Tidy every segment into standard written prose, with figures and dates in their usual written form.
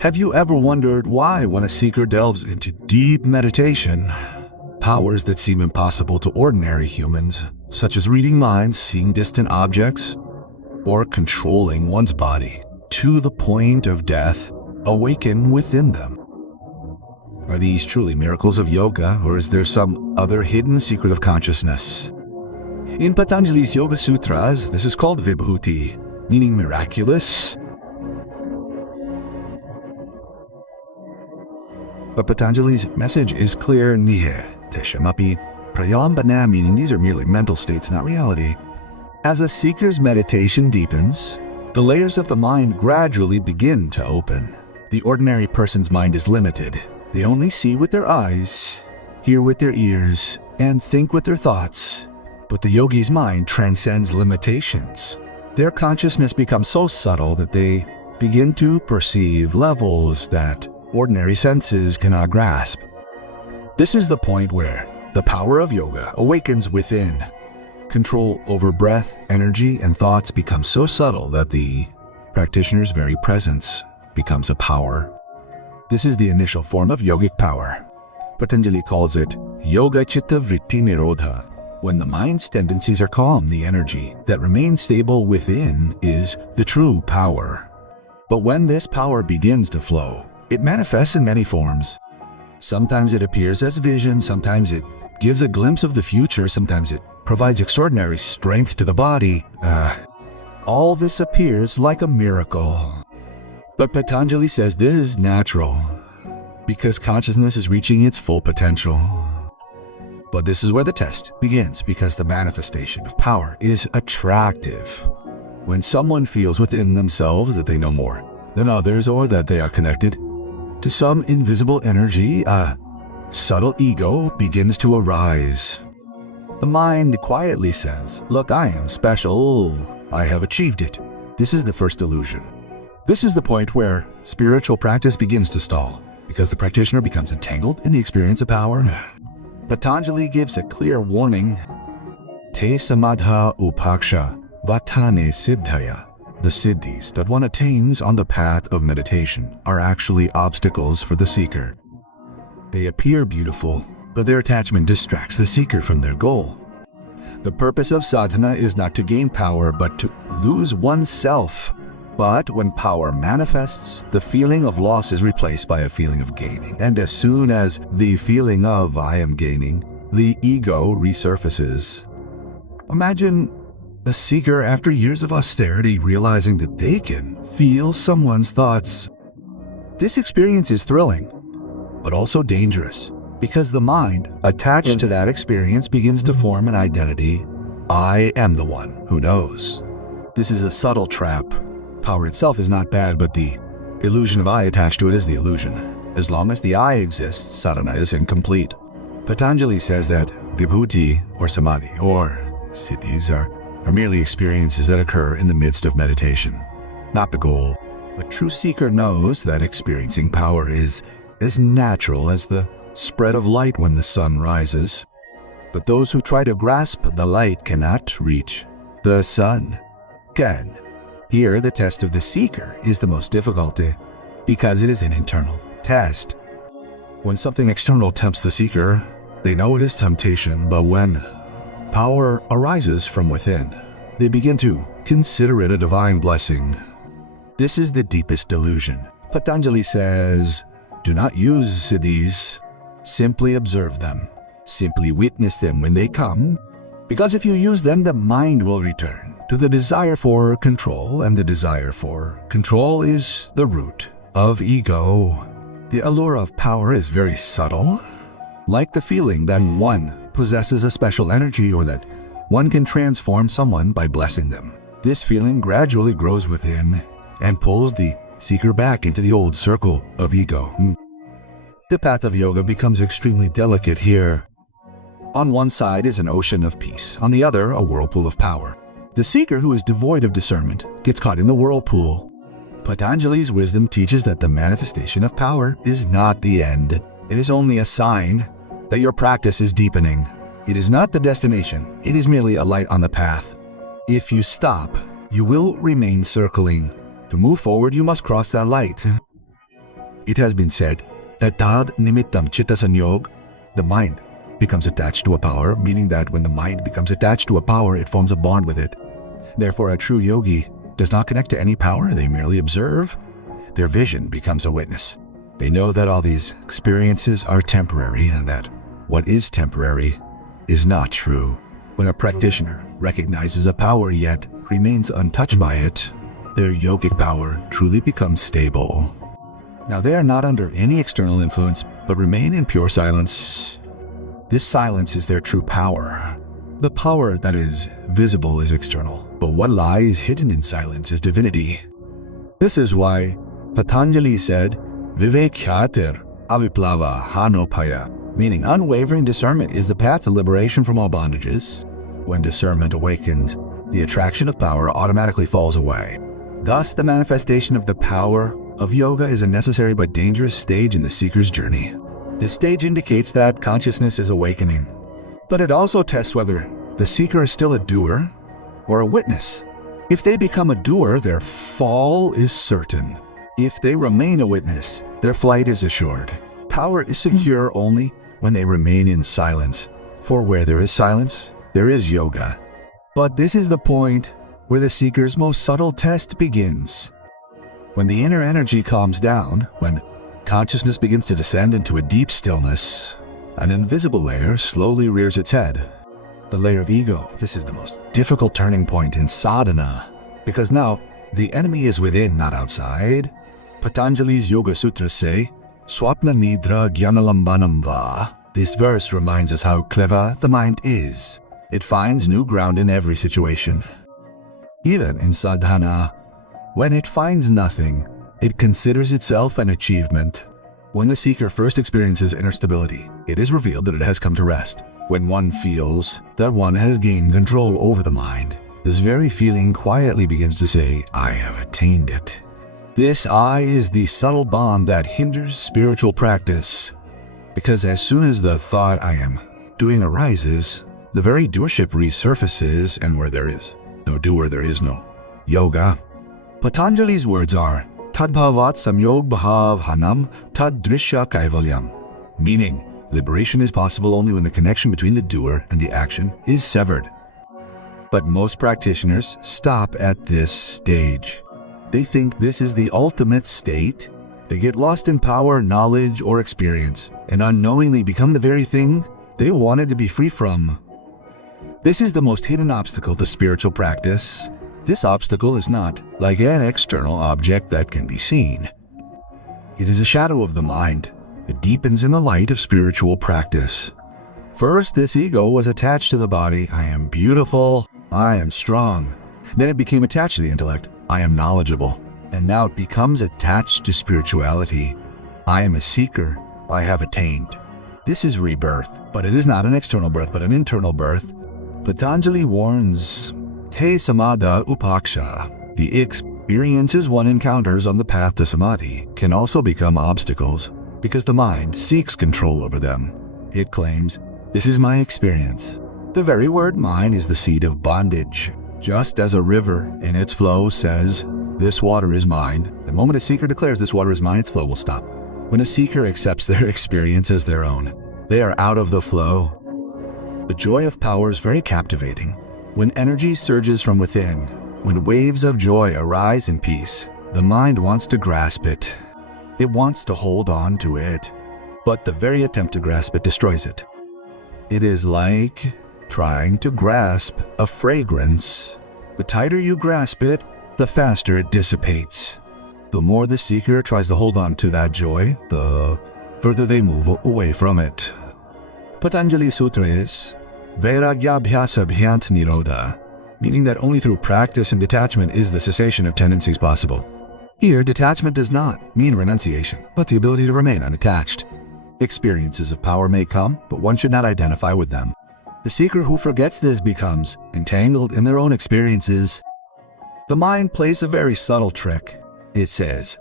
Have you ever wondered why, when a seeker delves into deep meditation, powers that seem impossible to ordinary humans, such as reading minds, seeing distant objects, or controlling one's body to the point of death, awaken within them? Are these truly miracles of yoga, or is there some other hidden secret of consciousness? In Patanjali's Yoga Sutras, this is called Vibhuti, meaning miraculous. But Patanjali's message is clear: Nihe Teshamapi Prayambana, meaning these are merely mental states, not reality. As a seeker's meditation deepens, the layers of the mind gradually begin to open. The ordinary person's mind is limited. They only see with their eyes, hear with their ears, and think with their thoughts. But the yogi's mind transcends limitations. Their consciousness becomes so subtle that they begin to perceive levels that ordinary senses cannot grasp. This is the point where the power of yoga awakens within. Control over breath, energy, and thoughts becomes so subtle that the practitioner's very presence becomes a power. This is the initial form of yogic power. Patanjali calls it Yoga Chitta Vritti Nirodha. When the mind's tendencies are calm, the energy that remains stable within is the true power. But when this power begins to flow, it manifests in many forms. Sometimes it appears as vision, sometimes it gives a glimpse of the future, sometimes it provides extraordinary strength to the body. All this appears like a miracle. But Patanjali says this is natural, because consciousness is reaching its full potential. But this is where the test begins, because the manifestation of power is attractive. When someone feels within themselves that they know more than others, or that they are connected to some invisible energy, a subtle ego begins to arise. The mind quietly says, "Look, I am special. I have achieved it." This is the first illusion. This is the point where spiritual practice begins to stall, because the practitioner becomes entangled in the experience of power. Patanjali gives a clear warning: Te samadha upaksha vatane siddhaya. The siddhis that one attains on the path of meditation are actually obstacles for the seeker. They appear beautiful, but their attachment distracts the seeker from their goal. The purpose of sadhana is not to gain power, but to lose oneself. But when power manifests, the feeling of loss is replaced by a feeling of gaining. And as soon as the feeling of "I am gaining," the ego resurfaces. Imagine a seeker, after years of austerity, realizing that they can feel someone's thoughts. This experience is thrilling, but also dangerous, because the mind, attached to that experience, begins to form an identity. I am the one who knows. This is a subtle trap. Power itself is not bad, but the illusion of I attached to it is the illusion. As long as the I exists, sadhana is incomplete. Patanjali says that vibhuti, or samadhi, or siddhis are merely experiences that occur in the midst of meditation, not the goal. A true seeker knows that experiencing power is as natural as the spread of light when the sun rises. But those who try to grasp the light cannot reach the sun. Can. Here, the test of the seeker is the most difficult, because it is an internal test. When something external tempts the seeker, they know it is temptation, but when power arises from within, they begin to consider it a divine blessing. This is the deepest delusion. Patanjali says, do not use siddhis, simply observe them. Simply witness them when they come, because if you use them, the mind will return to the desire for control, and the desire for control is the root of ego. The allure of power is very subtle, like the feeling that one possesses a special energy, or that one can transform someone by blessing them. This feeling gradually grows within and pulls the seeker back into the old circle of ego. The path of yoga becomes extremely delicate here. On one side is an ocean of peace, on the other a whirlpool of power. The seeker who is devoid of discernment gets caught in the whirlpool. Patanjali's wisdom teaches that the manifestation of power is not the end. It is only a sign that your practice is deepening. It is not the destination, it is merely a light on the path. If you stop, you will remain circling. To move forward, you must cross that light. It has been said that tad nimittam chitta sanyog, the mind becomes attached to a power, meaning that when the mind becomes attached to a power, it forms a bond with it. Therefore, a true yogi does not connect to any power, they merely observe. Their vision becomes a witness. They know that all these experiences are temporary and that what is temporary is not true. When a practitioner recognizes a power yet remains untouched by it, their yogic power truly becomes stable. Now they are not under any external influence, but remain in pure silence. This silence is their true power. The power that is visible is external, but what lies hidden in silence is divinity. This is why Patanjali said, Vivekyatir aviplava hanopaya, meaning unwavering discernment is the path to liberation from all bondages. When discernment awakens, the attraction of power automatically falls away. Thus, the manifestation of the power of yoga is a necessary but dangerous stage in the seeker's journey. This stage indicates that consciousness is awakening, but it also tests whether the seeker is still a doer or a witness. If they become a doer, their fall is certain. If they remain a witness, their flight is assured. Power is secure only when they remain in silence, for where there is silence, there is yoga. But this is the point where the seeker's most subtle test begins. When the inner energy calms down, when consciousness begins to descend into a deep stillness, an invisible layer slowly rears its head. The layer of ego. This is the most difficult turning point in sadhana, because now the enemy is within, not outside. Patanjali's Yoga Sutras say, Swapna Nidra Gyanalambanam Va. This verse reminds us how clever the mind is. It finds new ground in every situation. Even in sadhana, when it finds nothing, it considers itself an achievement. When the seeker first experiences inner stability, it is revealed that it has come to rest. When one feels that one has gained control over the mind, this very feeling quietly begins to say, I have attained it. This I is the subtle bond that hinders spiritual practice. Because as soon as the thought I am doing arises, the very doership resurfaces, and where there is no doer, there is no yoga. Patanjali's words are, Tadbhavat samyog bhav hanam taddrishya kaivalyam, meaning liberation is possible only when the connection between the doer and the action is severed. But most practitioners stop at this stage. They think this is the ultimate state. They get lost in power, knowledge, or experience, and unknowingly become the very thing they wanted to be free from. This is the most hidden obstacle to spiritual practice. This obstacle is not like an external object that can be seen. It is a shadow of the mind. It deepens in the light of spiritual practice. First, this ego was attached to the body. I am beautiful. I am strong. Then it became attached to the intellect. I am knowledgeable. And now it becomes attached to spirituality. I am a seeker. I have attained. This is rebirth, but it is not an external birth, but an internal birth. Patanjali warns, Te samadha upaksha. The experiences one encounters on the path to samadhi can also become obstacles because the mind seeks control over them. It claims, this is my experience. The very word mine is the seed of bondage. Just as a river in its flow says, this water is mine, the moment a seeker declares this water is mine, its flow will stop. When a seeker accepts their experience as their own, they are out of the flow. The joy of power is very captivating. When energy surges from within, when waves of joy arise in peace, the mind wants to grasp it. It wants to hold on to it, but the very attempt to grasp it destroys it. It is like trying to grasp a fragrance. The tighter you grasp it, the faster it dissipates. The more the seeker tries to hold on to that joy, the further they move away from it. Patanjali Sutra is Vairagyabhyasa bhyant nirodha, meaning that only through practice and detachment is the cessation of tendencies possible. Here, detachment does not mean renunciation, but the ability to remain unattached. Experiences of power may come, but one should not identify with them. The seeker who forgets this becomes entangled in their own experiences. The mind plays a very subtle trick. It says,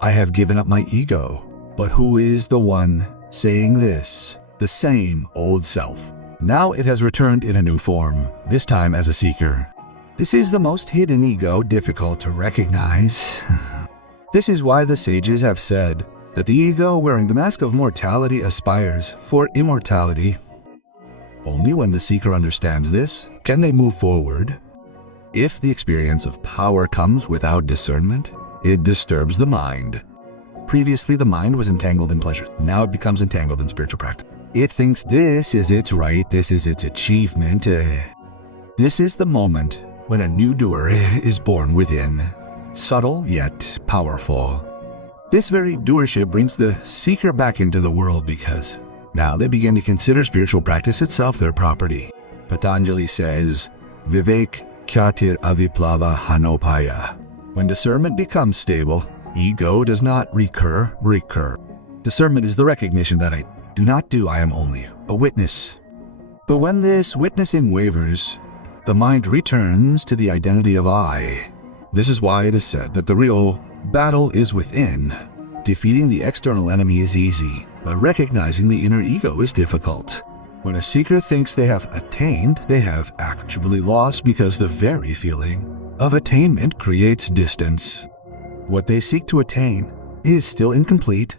I have given up my ego, but who is the one saying this? The same old self. Now it has returned in a new form, this time as a seeker. This is the most hidden ego, difficult to recognize. This is why the sages have said, that the ego wearing the mask of mortality aspires for immortality. Only when the seeker understands this can they move forward. If the experience of power comes without discernment, it disturbs the mind. Previously, the mind was entangled in pleasure. Now it becomes entangled in spiritual practice. It thinks this is its right, this is its achievement. This is the moment when a new doer is born within, subtle yet powerful. This very doership brings the seeker back into the world because now they begin to consider spiritual practice itself their property. Patanjali says, Vivek kyatir aviplava hanopaya. When discernment becomes stable, ego does not recur. Discernment is the recognition that I do not do, I am only a witness. But when this witnessing wavers, the mind returns to the identity of I. This is why it is said that the real battle is within. Defeating the external enemy is easy, but recognizing the inner ego is difficult. When a seeker thinks they have attained, they have actually lost because the very feeling of attainment creates distance. What they seek to attain is still incomplete.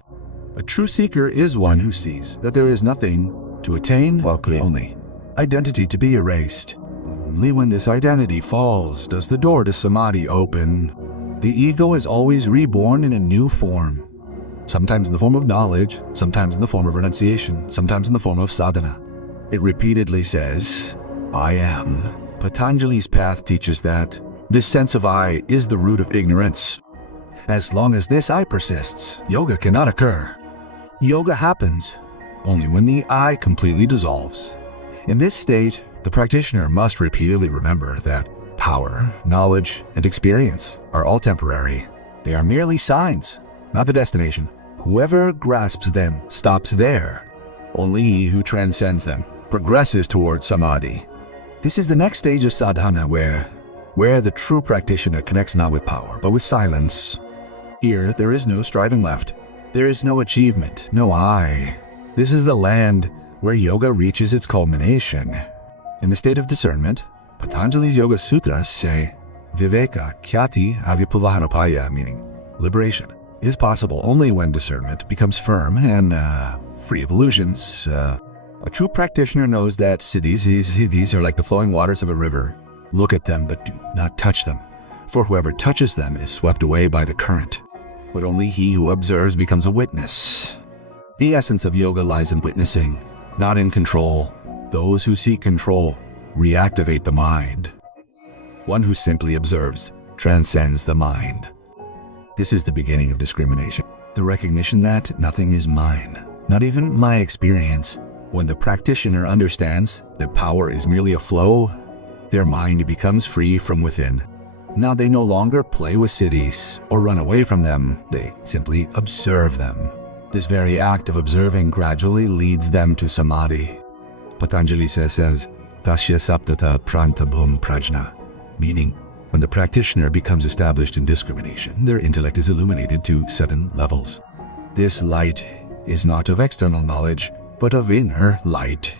A true seeker is one who sees that there is nothing to attain, only identity to be erased. Only when this identity falls does the door to samadhi open. The ego is always reborn in a new form, sometimes in the form of knowledge, sometimes in the form of renunciation, sometimes in the form of sadhana. It repeatedly says, I am. Patanjali's path teaches that this sense of I is the root of ignorance. As long as this I persists, yoga cannot occur. Yoga happens only when the I completely dissolves. In this state, the practitioner must repeatedly remember that power, knowledge, and experience are all temporary. They are merely signs, not the destination. Whoever grasps them stops there. Only he who transcends them progresses towards samadhi. This is the next stage of sadhana where the true practitioner connects not with power, but with silence. Here, there is no striving left. There is no achievement, no I. This is the land where yoga reaches its culmination. In the state of discernment, Patanjali's Yoga Sutras say, Viveka khyati avipuvahanopaya, meaning liberation, is possible only when discernment becomes firm and free of illusions. A true practitioner knows that siddhis are like the flowing waters of a river. Look at them, but do not touch them, for whoever touches them is swept away by the current. But only he who observes becomes a witness. The essence of yoga lies in witnessing, not in control. Those who seek control reactivate the mind. One who simply observes transcends the mind. This is the beginning of discrimination, the recognition that nothing is mine, not even my experience. When the practitioner understands that power is merely a flow, their mind becomes free from within. Now they no longer play with siddhis or run away from them, they simply observe them. This very act of observing gradually leads them to samadhi. Patanjali says, Tasya saptata prantabhum prajna, meaning when the practitioner becomes established in discrimination, their intellect is illuminated to 7 levels. This light is not of external knowledge, but of inner light.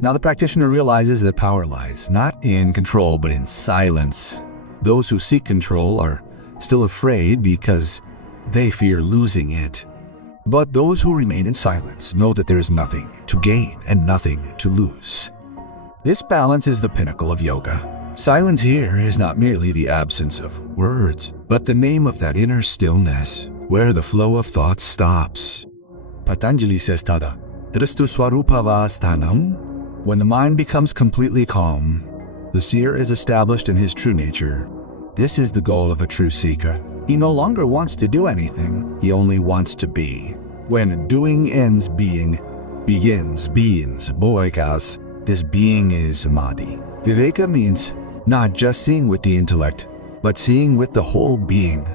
Now the practitioner realizes that power lies not in control, but in silence. Those who seek control are still afraid because they fear losing it. But those who remain in silence know that there is nothing to gain and nothing to lose. This balance is the pinnacle of yoga. Silence here is not merely the absence of words, but the name of that inner stillness, where the flow of thoughts stops. Patanjali says tada, dristu swarupavasthanam. When the mind becomes completely calm, the seer is established in his true nature. This is the goal of a true seeker. He no longer wants to do anything, he only wants to be. When doing ends being, begins beings, boikas, this being is samadhi. Viveka means not just seeing with the intellect, but seeing with the whole being.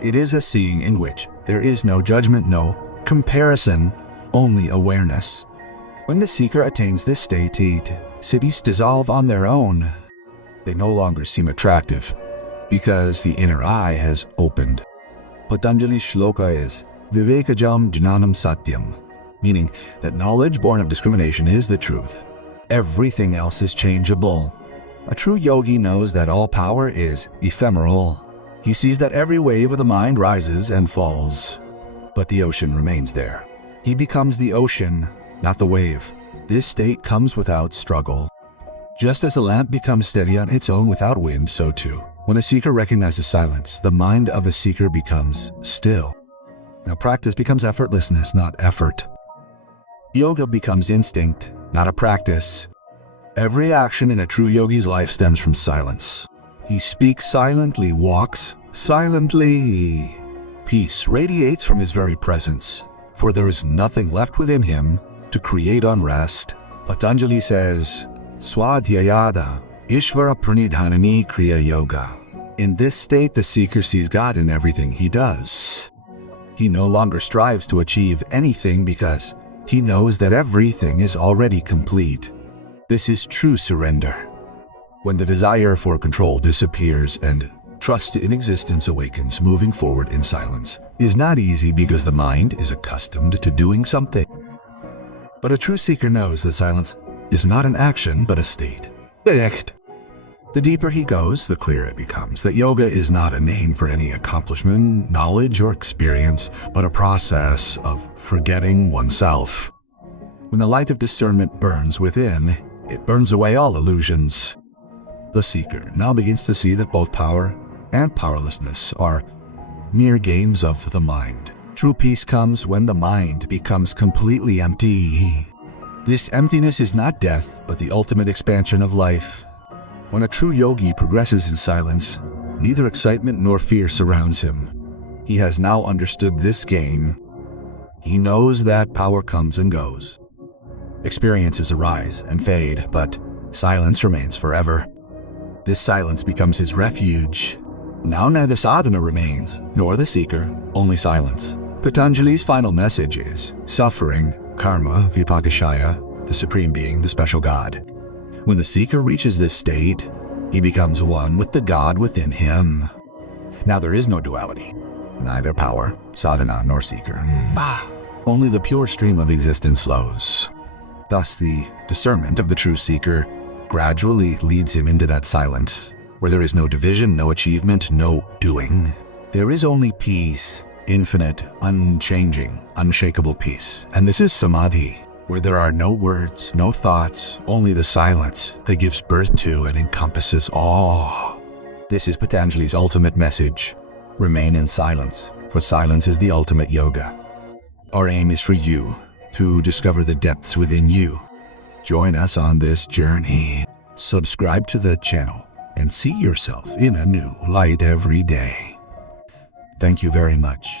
It is a seeing in which there is no judgment, no comparison, only awareness. When the seeker attains this state, siddhis dissolve on their own. They no longer seem attractive, because the inner eye has opened. Patanjali's shloka is Vivekajam Jnanam Satyam, meaning that knowledge born of discrimination is the truth. Everything else is changeable. A true yogi knows that all power is ephemeral. He sees that every wave of the mind rises and falls. but the ocean remains there. He becomes the ocean, not the wave. This state comes without struggle. Just as a lamp becomes steady on its own without wind, so too, when a seeker recognizes silence, the mind of a seeker becomes still. Now practice becomes effortlessness, not effort. Yoga becomes instinct, not a practice. Every action in a true yogi's life stems from silence. He speaks silently, walks silently. Peace radiates from his very presence, for there is nothing left within him to create unrest. Patanjali says, Swadhyayada Ishvara Pranidhanani Kriya Yoga. In this state, the seeker sees God in everything he does. He no longer strives to achieve anything because he knows that everything is already complete. This is true surrender. When the desire for control disappears and trust in existence awakens, moving forward in silence is not easy because the mind is accustomed to doing something. But a true seeker knows that silence is not an action but a state. The deeper he goes, the clearer it becomes that yoga is not a name for any accomplishment, knowledge, or experience, but a process of forgetting oneself. When the light of discernment burns within, it burns away all illusions. The seeker now begins to see that both power and powerlessness are mere games of the mind. True peace comes when the mind becomes completely empty. This emptiness is not death, but the ultimate expansion of life. When a true yogi progresses in silence, neither excitement nor fear surrounds him. He has now understood this game. He knows that power comes and goes. Experiences arise and fade, but silence remains forever. This silence becomes his refuge. Now neither sadhana remains, nor the seeker, only silence. Patanjali's final message is suffering, karma, vipakashaya, the Supreme Being, the special God. When the seeker reaches this state, he becomes one with the God within him. Now there is no duality, neither power, sadhana, nor seeker. Only the pure stream of existence flows. Thus, the discernment of the true seeker gradually leads him into that silence, where there is no division, no achievement, no doing. There is only peace, infinite, unchanging, unshakable peace. And this is samadhi, where there are no words, no thoughts, only the silence that gives birth to and encompasses all. This is Patanjali's ultimate message. Remain in silence, for silence is the ultimate yoga. Our aim is for you to discover the depths within you. Join us on this journey. Subscribe to the channel and see yourself in a new light every day. Thank you very much.